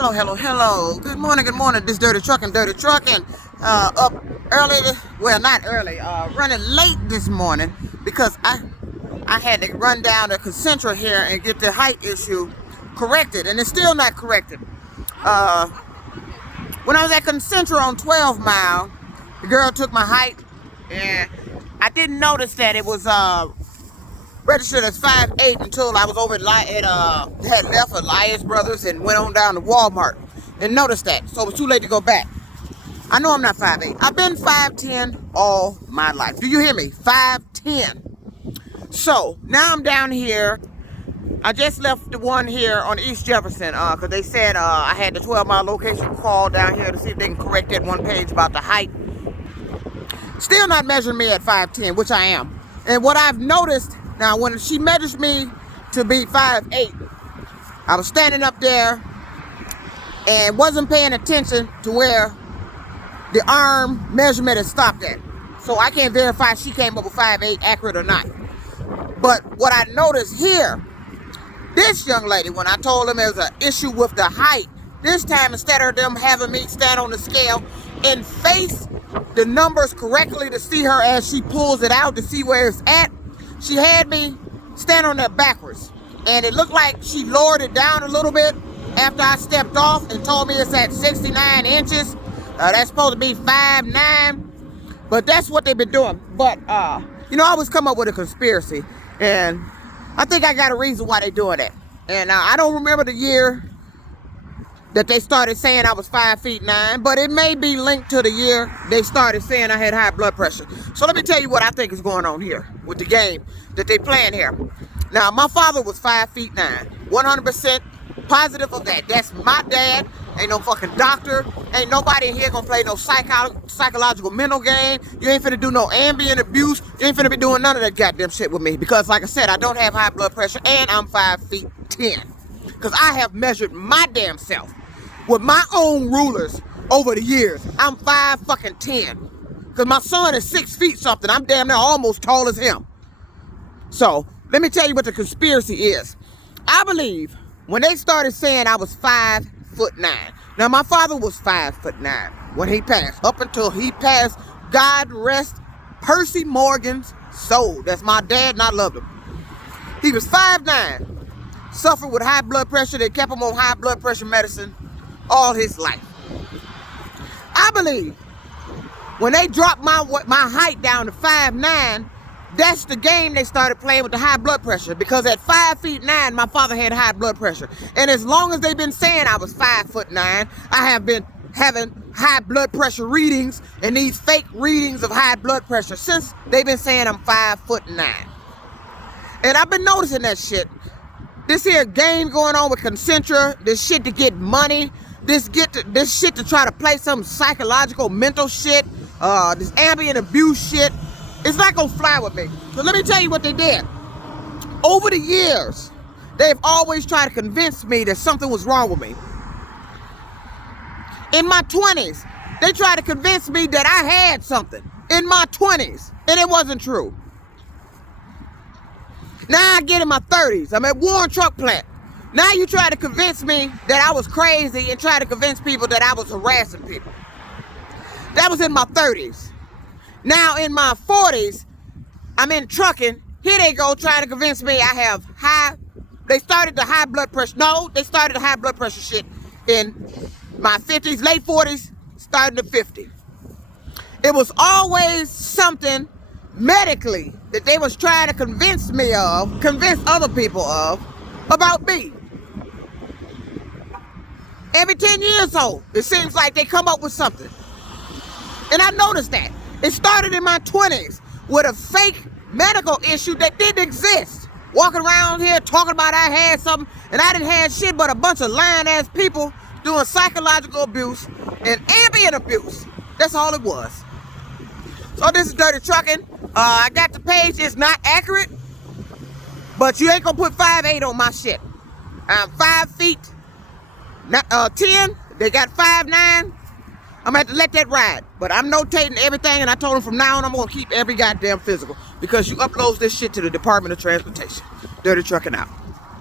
Hello, hello, hello. Good morning, good morning. This Dirty Trucking. Up early, well, not early, running late this morning because I had to run down to Concentra here and get the height issue corrected, and it's still not corrected. When I was at Concentra on 12 Mile, the girl took my height, and I didn't notice that it was registered as 5'8" until I was over at had left Elias Brothers and went on down to Walmart and noticed that. So it was too late to go back. I know I'm not 5'8". I've been 5'10" all my life. Do you hear me? 5'10". So now I'm down here. I just left the one here on East Jefferson because they said I had the 12 Mile location call down here to see if they can correct that one page about the height. Still not measuring me at 5'10", which I am. And what I've noticed, now when she measured me to be 5'8", I was standing up there and wasn't paying attention to where the arm measurement had stopped at. So I can't verify she came up with 5'8", accurate or not. But what I noticed here, this young lady, when I told them there was an issue with the height, this time instead of them having me stand on the scale and face the numbers correctly to see her as she pulls it out to see where it's at, she had me stand on there backwards. And it looked like she lowered it down a little bit after I stepped off and told me it's at 69 inches. That's supposed to be 5'9", but that's what they've been doing. But, I always come up with a conspiracy, and I think I got a reason why they're doing that. And I don't remember the year that they started saying I was 5'9", but it may be linked to the year they started saying I had high blood pressure. So let me tell you what I think is going on here with the game that they playing here. Now, my father was 5'9", 100% positive of that. That's my dad. Ain't no fucking doctor. Ain't nobody in here gonna play no psychological mental game. You ain't finna do no ambient abuse. You ain't finna be doing none of that goddamn shit with me. Because like I said, I don't have high blood pressure and I'm 5'10". Because I have measured my damn self with my own rulers over the years. I'm 5'10". Because my son is 6 feet something. I'm damn near almost tall as him. So, let me tell you what the conspiracy is. I believe when they started saying I was 5'9". Now, my father was 5'9" when he passed. Up until he passed, God rest Percy Morgan's soul. That's my dad, and I loved him. He was 5'9", suffered with high blood pressure. They kept him on high blood pressure medicine all his life. I believe when they dropped my height down to 5'9", that's the game they started playing with the high blood pressure. Because at 5'9", my father had high blood pressure. And as long as they've been saying I was 5'9", I have been having high blood pressure readings and these fake readings of high blood pressure since they've been saying I'm 5'9". And I've been noticing that shit. This here game going on with Concentra, this shit to get money, this shit to try to play some psychological mental shit, this ambient abuse shit. It's not gonna fly with me. So let me tell you what they did. Over the years, they've always tried to convince me that something was wrong with me. In my 20s, they tried to convince me that I had something. In my 20s, and it wasn't true. Now I get in my 30s. I'm at Warren Truck Plant. Now you try to convince me that I was crazy and try to convince people that I was harassing people. That was in my 30s. Now in my 40s, I'm in trucking. Here they go trying to convince me I have they started the high blood pressure. No, they started the high blood pressure shit in my 50s, late 40s, starting to 50. It was always something medically that they was trying to convince me of, convince other people of, about me. Every 10 years old, it seems like they come up with something. And I noticed that. It started in my 20s with a fake medical issue that didn't exist. Walking around here talking about I had something, and I didn't have shit but a bunch of lying-ass people doing psychological abuse and ambient abuse. That's all it was. So this is Dirty Trucking. I got the page. It's not accurate, but you ain't gonna put 5'8" on my shit. I'm 5'10". They got 5'9". I'm gonna have to let that ride. But I'm notating everything, and I told them from now on I'm gonna keep every goddamn physical because you upload this shit to the Department of Transportation. Dirty Trucking out.